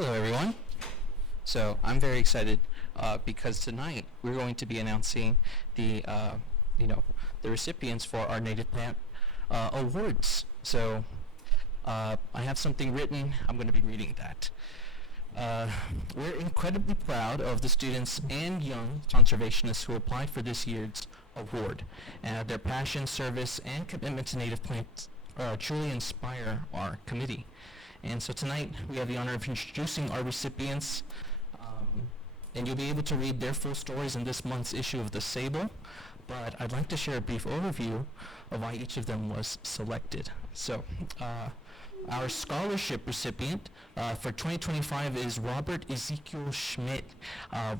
Hello, everyone. So I'm very excited because tonight we're going to be announcing the, the recipients for our native plant awards. So I have something written. I'm going to be reading that. We're incredibly proud of the students and young conservationists who applied for this year's award. Their passion, service, and commitment to native plants truly inspire our committee. And so tonight we have the honor of introducing our recipients, and you'll be able to read their full stories in this month's issue of The Sable, but I'd like to share a brief overview of why each of them was selected. So our scholarship recipient for 2025 is Robert Ezequiel Schmidt.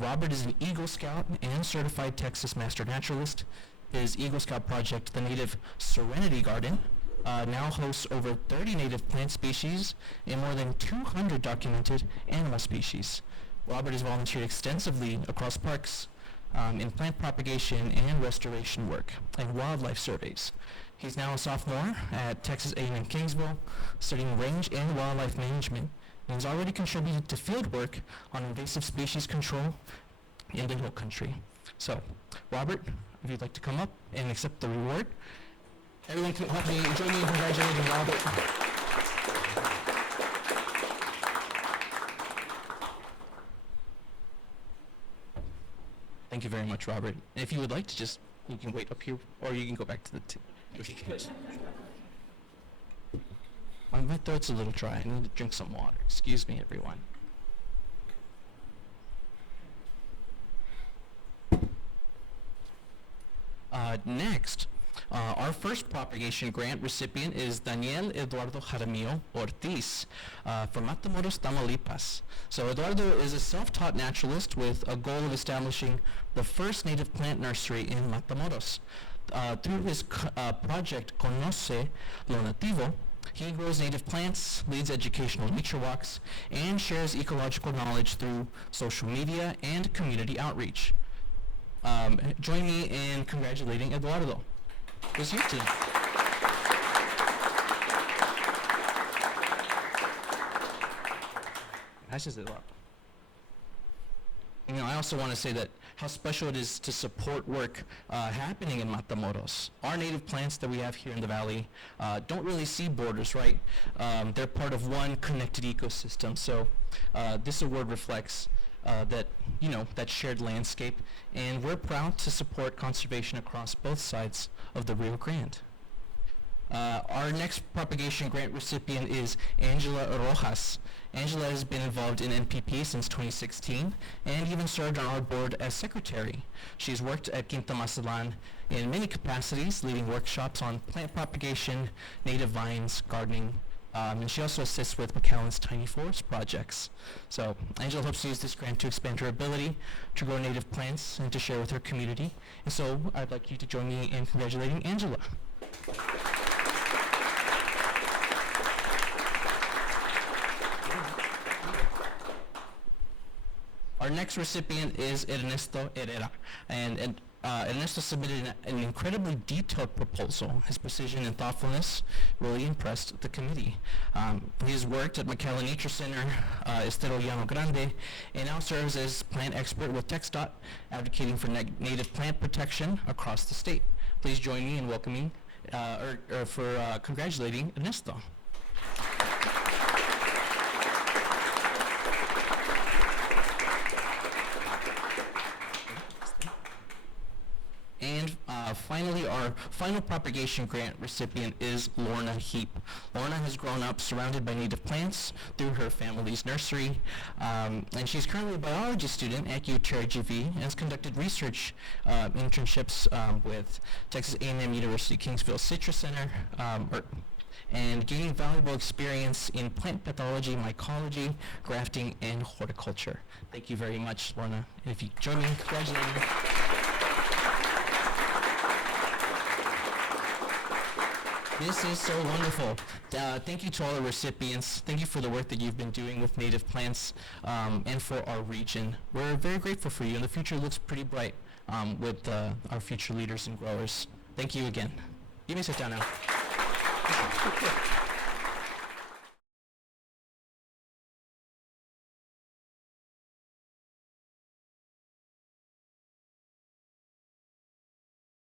Robert is an Eagle Scout and certified Texas Master Naturalist. His Eagle Scout project, the native Serenity Garden, now hosts over 30 native plant species and more than 200 documented animal species. Robert has volunteered extensively across parks in plant propagation and restoration work and wildlife surveys. He's now a sophomore at Texas A&M Kingsville, studying range and wildlife management, and he's already contributed to field work on invasive species control in the Hill Country. So, Robert, if you'd like to come up and accept the reward. Everyone can help me, join me in congratulating Robert. Thank you very much, Robert. And if you would like to just, you can wait up here, or you can go back to the my throat's a little dry. I need to drink some water. Excuse me, everyone. Next, our first propagation grant recipient is Daniel Eduardo Jaramillo-Ortiz from Matamoros, Tamaulipas. So Eduardo is a self-taught naturalist with a goal of establishing the first native plant nursery in Matamoros. Through his project Conoce lo Nativo, he grows native plants, leads educational nature walks, and shares ecological knowledge through social media and community outreach. Join me in congratulating Eduardo. Who's here today? Gracias, Eduardo. You know, I also want to say that how special it is to support work happening in Matamoros. Our native plants that we have here in the valley don't really see borders, right? They're part of one connected ecosystem. So this award reflects that shared landscape, and we're proud to support conservation across both sides of the Rio Grande. Our next propagation grant recipient is Angela Rojas. Angela has been involved in NPP since 2016 and even served on our board as secretary. She's worked at Quinta Mazatlán in many capacities, leading workshops on plant propagation, native vines, gardening, and she also assists with McAllen's Tiny Forest projects. So Angela hopes to use this grant to expand her ability to grow native plants and to share with her community. And so I'd like you to join me in congratulating Angela. Our next recipient is Ernesto Herrera, and Ernesto submitted an incredibly detailed proposal. His precision and thoughtfulness really impressed the committee. He has worked at McAllen Nature Center, Estero Llano Grande, and now serves as plant expert with TxDOT, advocating for native plant protection across the state. Please join me in welcoming, congratulating Ernesto. And finally, our final propagation grant recipient is Lorna Heep. Lorna has grown up surrounded by native plants through her family's nursery, and she's currently a biology student at UTRGV and has conducted research internships with Texas A&M University Kingsville Citrus Center, and gaining valuable experience in plant pathology, mycology, grafting, and horticulture. Thank you very much, Lorna. And if you join me in congratulating. This is so wonderful. Thank you to all the recipients. Thank you for the work that you've been doing with native plants and for our region. We're very grateful for you, and the future looks pretty bright with our future leaders and growers. Thank you again. You may sit down now.